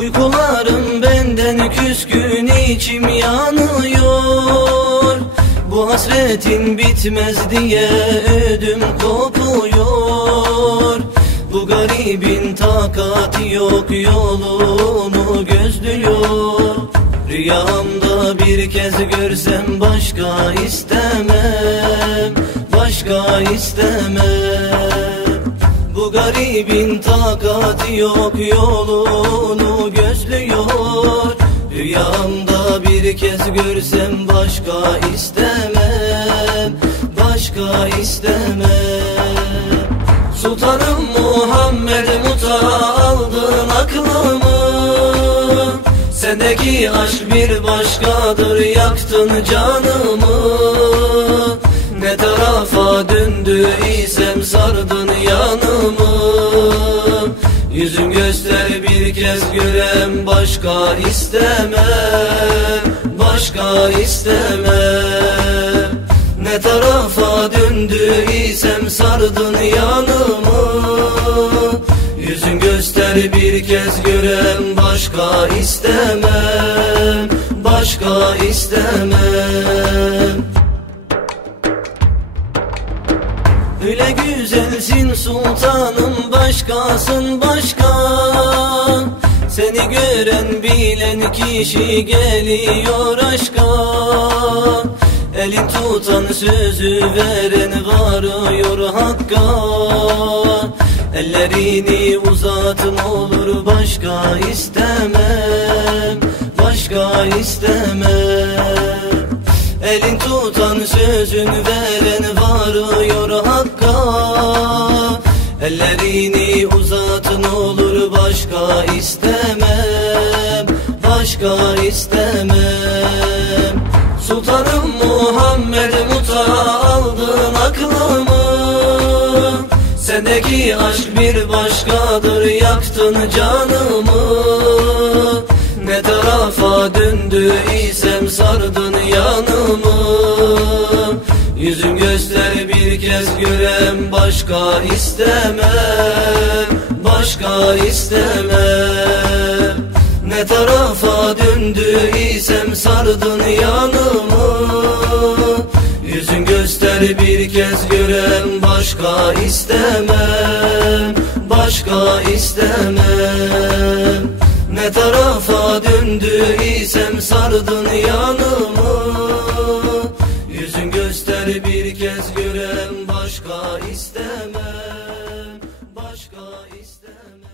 Uykularım benden küskün, içim yanıyor. Bu hasretin bitmez diye ödüm kopuyor. Bu garibin takati yok, yolunu gözlüyor. Rüyamda bir kez görsem başka istemem, başka istemem. Bu garibin takati yok, yolunu gözlüyor. Rüyamda bir kez görsem başka istemem, başka istemem. Sultanım Muhammed Muta, aldın aklımı. Sendeki aşk bir başkadır, yaktın canımı. Ne tarafa döndü isem sardın yanımı. Yüzün göster bir kez görem, başka istemem, başka istemem. Ne tarafa döndü isem sardın yanımı. Yüzün göster bir kez görem, başka istemem, başka istemem. Öyle güzelsin sultanım, başkasın başka. Seni gören bilen kişi geliyor aşka. Elin tutan sözü veren varıyor hakka. Ellerini uzatın olur, başka istemem, başka istemem. Elin tutan sözün veren varıyor hakka. Ellerini uzatın olur, başka istemem, başka istemem. Sultanım Muhammed Muta, aldın aklımı. Sendeki aşk bir başkadır, yaktın canımı. Ne tarafa döndü isem sardın yanımı. Yüzün göster bir kez görem, başka istemem, başka istemem. Ne tarafa döndü isem sardın yanımı. Yüzün göster bir kez görem, başka istemem, başka istemem. Ne tarafa döndü isem sardın yanımı. Yüzün göster bir kez görem, başka istemem, başka istemem.